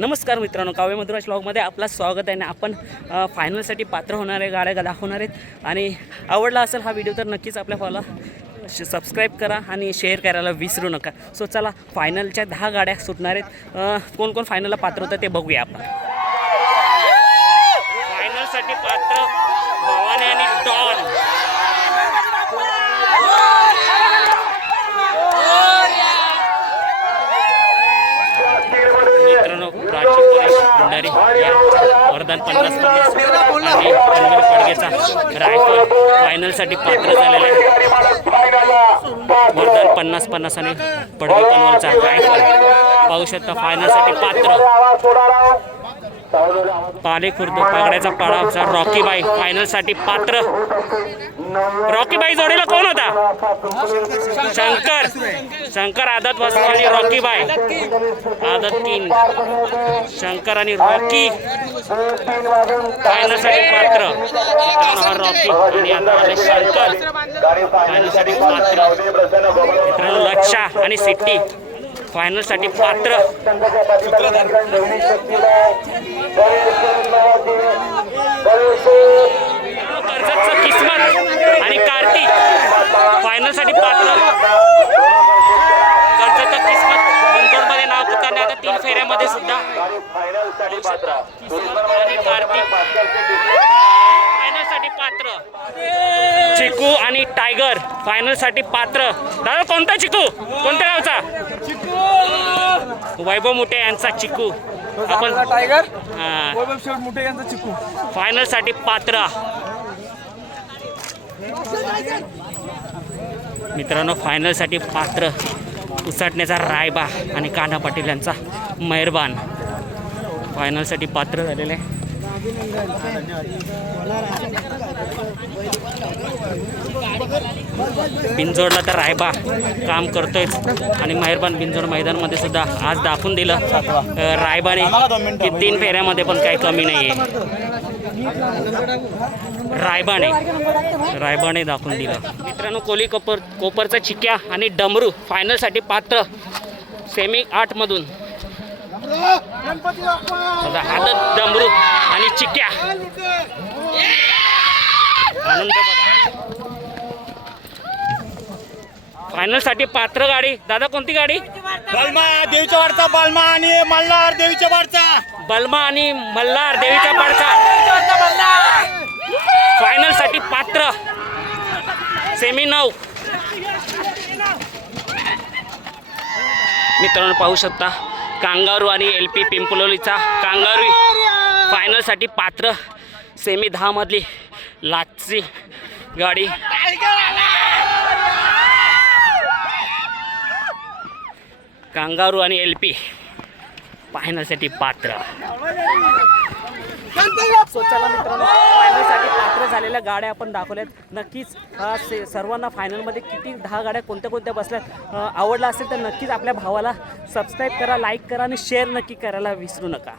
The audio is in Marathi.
नमस्कार मित्रांनो, काव्य मधुराज व्लॉगमध्ये आपलं स्वागत आहे. आणि आपण फायनलसाठी पात्र होणारे गाड्या दाखवणार आहेत. आणि आवडला असेल हा व्हिडिओ तर नक्कीच आपल्या फॉलो सबस्क्राईब करा आणि शेअर करायला विसरू नका. सो चला, फायनलच्या 10 गाड्या सुटणार आहेत. कोण कोण फायनलला पात्र होतं ते बघूया आपण. फायनलसाठी पात्र भवानी आणि डॉन. मित्रांनो, प्राची परेश भंडारी वरदान 50-50 आणि पनवेल पडगेचा रायफल फायनलसाठी पात्र झालेला आहे. वरदान 50-50 आणि पडगे पनवेलचा रायफल पाहू शकता फायनलसाठी पात्र. पाले खुर्द पागड्याचा पाडाचा रॉकी बाई फायनलसाठी पात्र. रॉकी बाई जोडीला कोण होता? शंकर आदत वासू आणि रॉकी बाई आदत 3. शंकर आणि रॉकी फायनलसाठी पात्र. रॉकी आणि आता आले शंकर फायनलसाठी पात्र. मित्रांनो, लक्षा आणि सिट्टी फायनलसाठी पात्र. कर्जतचं किस्मत आणि कार्तिक फायनलसाठी पात्र. कर्जतचं किस्मत बिंदोडमध्ये नाव करताना आता 3 फेऱ्यामध्ये सुद्धा आणि कार्तिक फायनलसाठी पात्र. चिकू आणि टायगर फायनलसाठी पात्र. दादा, कोणता चिकू? कोणत्या गावचा? वैभव मुठे यांचा चिकू. आपण टायगर हां, मुठे यांचा चिकू फायनलसाठी पात्र. मित्रांनो, फायनलसाठी पात्र उसाटण्याचा रायबा आणि कान्हा पाटील यांचा मेहरबान फायनलसाठी पात्र झालेले आहे. बिंजोडला तर रायबा काम करतोय आणि मेहरबान बिंजोड मैदानामध्ये सुद्धा आज दाखवून दिलं रायबाने की 3 फेऱ्यामध्ये पण काही कमी नाही आहे. रायबाने दाखवून दिलं. मित्रांनो, कोली कोपरचा चिक्या आणि डमरू फायनलसाठी पात्र. सेमी 8 मधून आदत डमरू आणि चिक्या. आनंद बघा. फायनलसाठी पात्र गाडी. दादा, कोणती गाडी? बलमा देवीच्या वाडचा. बलमा आणि मल्हार देवीच्या वाडचा. बलमा आणि मल्हार देवीच्या पाडचा फायनलसाठी पात्र. सेमी 9. मित्रांनो, पाहू शकता कांगारू आणि LP पिंपलोलीचा कांगारू फायनलसाठी पात्र. सेमी 10 मधली लाचची गाडी. कांगारू आणि LP फायनलसाठी पात्र. चला मित्रांनो, फायनलसाठी पात्र झालेल्या गाड्या आपण दाखवल्यात. नक्कीच सर्वांना फायनलमध्ये किती 10 गाड्या कोणत्या कोणत्या बसल्यात आवडला असेल तर नक्कीच आपल्या भावाला सबस्क्राईब करा, लाईक करा आणि शेअर नक्की करायला विसरू नका.